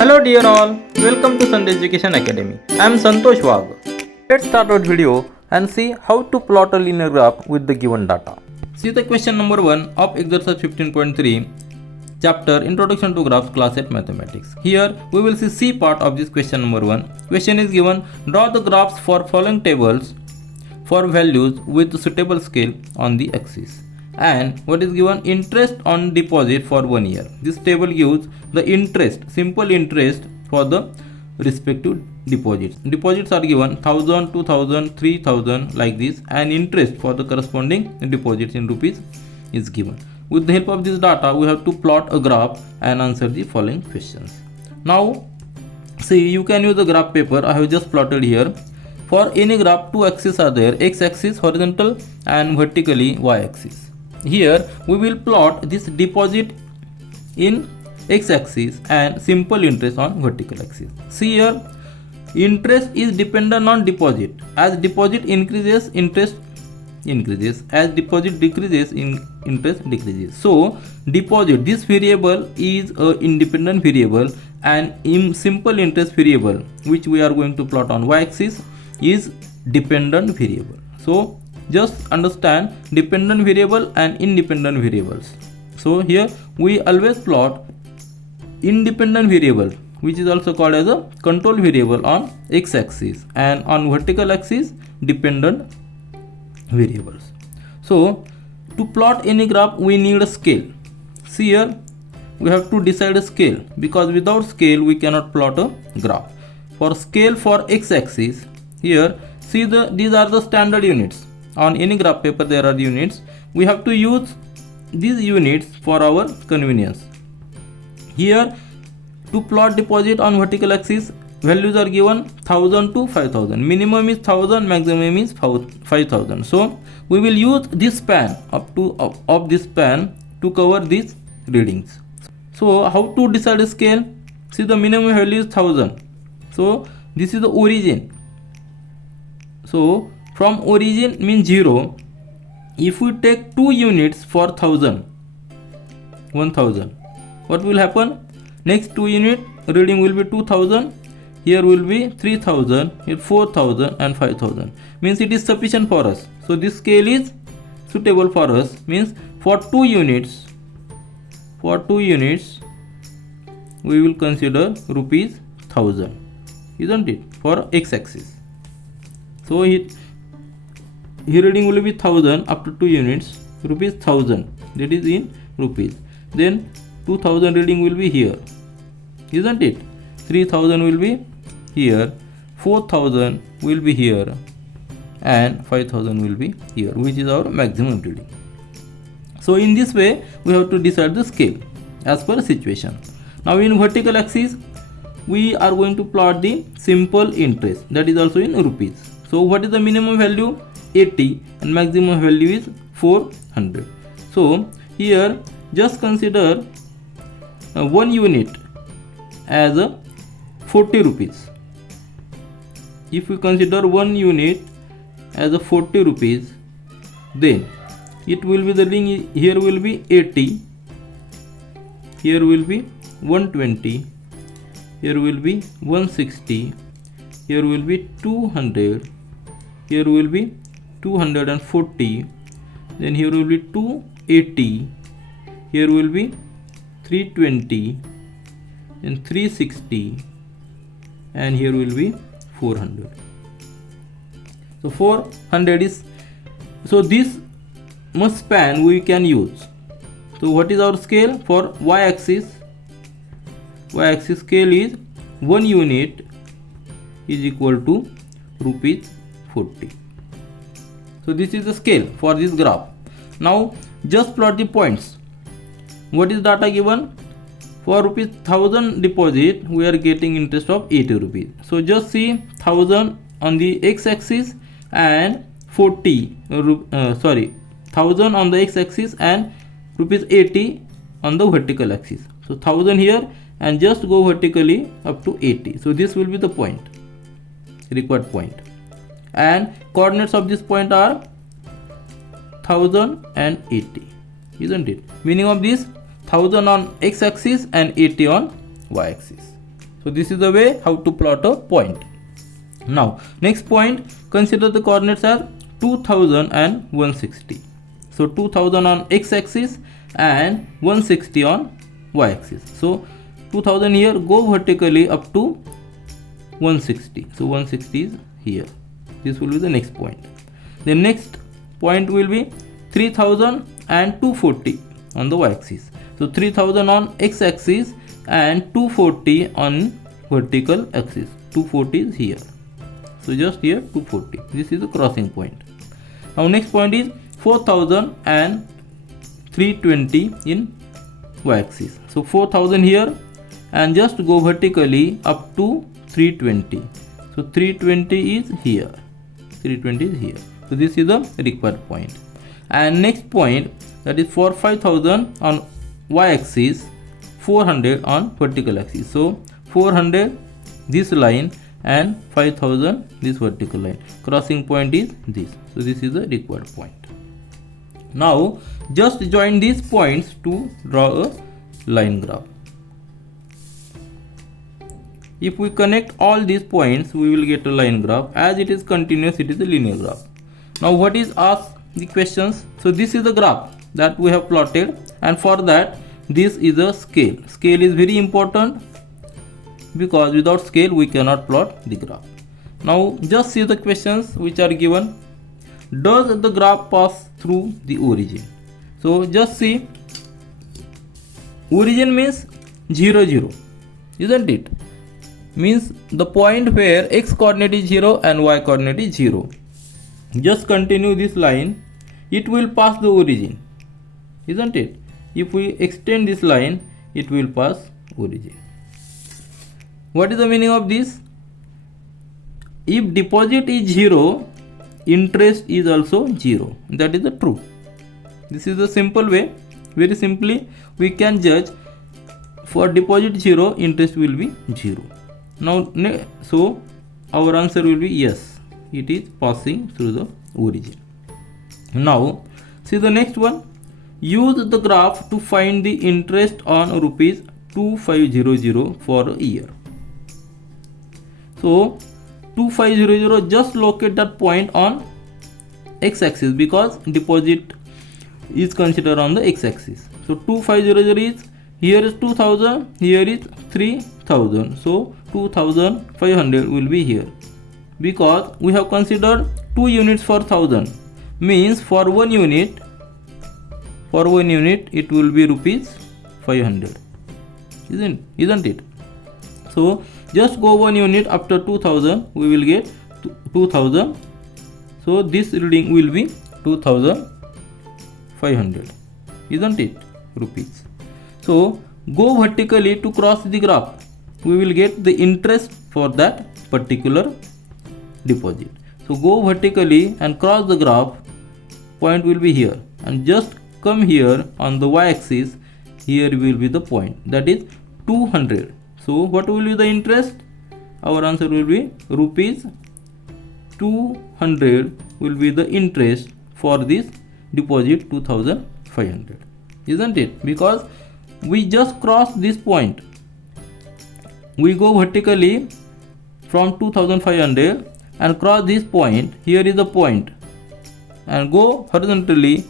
Hello dear all, welcome to Sandhya Education Academy. I am Santosh Wag. Let's start our video and see how to plot a linear graph with the given data. See the question number 1 of exercise 15.3 chapter Introduction to Graphs class 8 Mathematics. Here we will see C part of this question number 1. Question is given, draw the graphs for following tables for values with suitable scale on the axis. And what is given, interest on deposit for 1 year. This table gives the interest, simple interest for the respective deposits. Deposits are given 1000, 2000, 3000 like this, and interest for the corresponding deposits in rupees is given. With the help of this data, we have to plot a graph and answer the following questions. Now see, you can use the graph paper. I have just plotted here. For any graph, two axes are there, x-axis horizontal and vertically y-axis. Here we will plot this deposit in x-axis and simple interest on vertical axis. See here, interest is dependent on deposit. As deposit increases, interest increases. As deposit decreases, interest decreases. So deposit, this variable is a independent variable, and in simple interest variable which we are going to plot on y-axis is dependent variable. So just understand dependent variable and independent variables. So here we always plot independent variable, which is also called as a control variable, on x-axis, and on vertical axis dependent variables. So to plot any graph we need a scale. See here, we have to decide a scale, because without scale we cannot plot a graph. For scale for x-axis, here see these are the standard units. On any graph paper there are units. We have to use these units for our convenience. Here to plot deposit on vertical axis, values are given 1000 to 5000. Minimum is 1000, maximum is 5000. So we will use this span of this span to cover these readings. So how to decide a scale? See, the minimum value is 1000. So this is the origin. So from origin means 0. If we take 2 units for 1000, what will happen? Next 2 unit reading will be 2000. Here will be 3000, here 4000 and 5000. Means it is sufficient for us. So this scale is suitable for us. Means for 2 units, we will consider rupees 1000, isn't it, for x-axis. So here reading will be 1000 up to 2 units, rupees 1000, that is in rupees. Then 2000 reading will be here, isn't it? 3000 will be here, 4000 will be here, and 5000 will be here, which is our maximum reading. So in this way we have to decide the scale as per situation. Now in vertical axis we are going to plot the simple interest, that is also in rupees. So what is the minimum value? 80, and maximum value is 400. So here just consider 1 unit as 40 rupees. If we consider 1 unit as 40 rupees, then it will be the ring. Here will be 80, here will be 120, here will be 160, here will be 200, here will be 240, then here will be 280, here will be 320, then 360, and here will be 400. So 400 is, so this much span we can use. So what is our scale for y-axis? Y-axis scale is 1 unit is equal to rupees 40. So this is the scale for this graph. Now just plot the points. What is data given? For rupees 1000 deposit we are getting interest of 80 rupees. So just see 1000 on the x-axis and 1000 on the x-axis and rupees 80 on the vertical axis. So 1000 here, and just go vertically up to 80. So this will be the point, required point, and coordinates of this point are 1000 and 80, isn't it? Meaning of this, 1000 on x-axis and 80 on y-axis. So this is the way how to plot a point. Now next point, consider the coordinates are 2000 and 160. So 2000 on x-axis and 160 on y-axis. So 2000 here, go vertically up to 160. So 160 is here. This will be the next point. The next point will be 3000 and 240 on the y-axis. So 3000 on x-axis and 240 on vertical axis. 240 is here. So just here 240. This is the crossing point. Now next point is 4000 and 320 in y-axis. So 4000 here and just go vertically up to 320. So 320 is here. 320 is here. So this is the required point. And next point, that is for 5000 on y-axis, 400 on vertical axis. So 400 this line and 5000 this vertical line. Crossing point is this. So this is the required point. Now just join these points to draw a line graph. If we connect all these points, we will get a line graph. As it is continuous, it is a linear graph. Now what is asked the questions? So this is the graph that we have plotted, and for that this is a scale. Scale is very important because without scale we cannot plot the graph. Now just see the questions which are given. Does the graph pass through the origin? So just see, origin means 0 0, isn't it? Means the point where x coordinate is 0 and y coordinate is 0. Just continue this line, it will pass the origin, isn't it? If we extend this line, it will pass origin. What is the meaning of this? If deposit is 0, interest is also 0. That is the true. This is the simple way. Very simply we can judge, for deposit 0, interest will be 0. Now so our answer will be yes, it is passing through the origin. Now see the next one. Use the graph to find the interest on rupees 2500 for a year. So 2500, just locate that point on x-axis because deposit is considered on the x-axis. So 2500 is, here is 2000, here is 3000. So 2500 will be here because we have considered 2 units for 1000, means for 1 unit it will be rupees 500, isn't it? So just go 1 unit after 2000, we will get 2000. So this reading will be 2500, isn't it, rupees. So go vertically to cross the graph, we will get the interest for that particular deposit. So go vertically and cross the graph, point will be here, and just come here on the y-axis, here will be the point, that is 200. So what will be the interest? Our answer will be rupees 200 will be the interest for this deposit 2500, isn't it? Because we just cross this point, we go vertically from 2500 and cross this point, here is the point, and go horizontally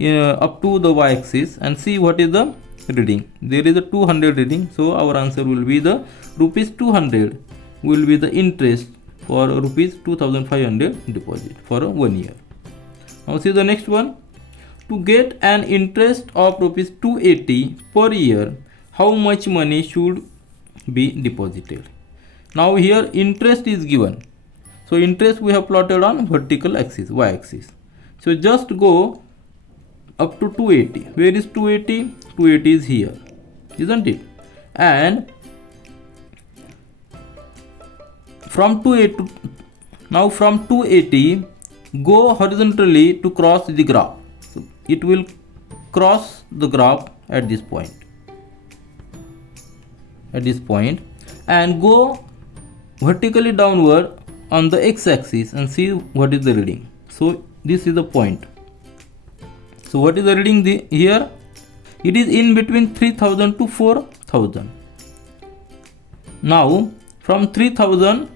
up to the y-axis and see what is the reading. There is a 200 reading, so our answer will be the rupees 200 will be the interest for rupees 2500 deposit for 1 year. Now see the next one. To get an interest of rupees 280 per year, how much money should be deposited? Now here interest is given. So interest we have plotted on vertical axis, y-axis. So just go up to 280. Where is 280? 280 is here, isn't it? And from 280, now from 280 go horizontally to cross the graph. So it will cross the graph at this point, and go vertically downward on the x-axis and see what is the reading. So this is the point. So what is the reading here? It is in between 3000 to 4000. Now from 3000,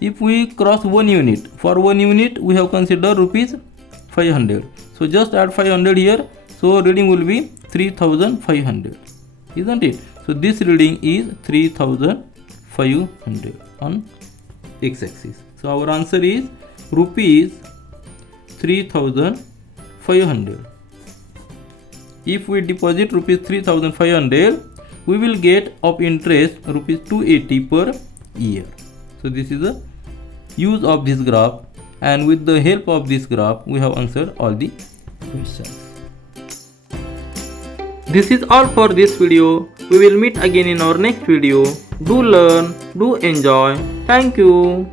if we cross 1 unit, for 1 unit we have considered rupees 500. So just add 500 here. So reading will be 3500, isn't it? So this reading is 3500 on x-axis. So our answer is rupees 3500. If we deposit rupees 3500, we will get of interest rupees 280 per year. So this is the use of this graph, and with the help of this graph we have answered all the questions. This is all for this video. We will meet again in our next video. Do learn, do enjoy. Thank you.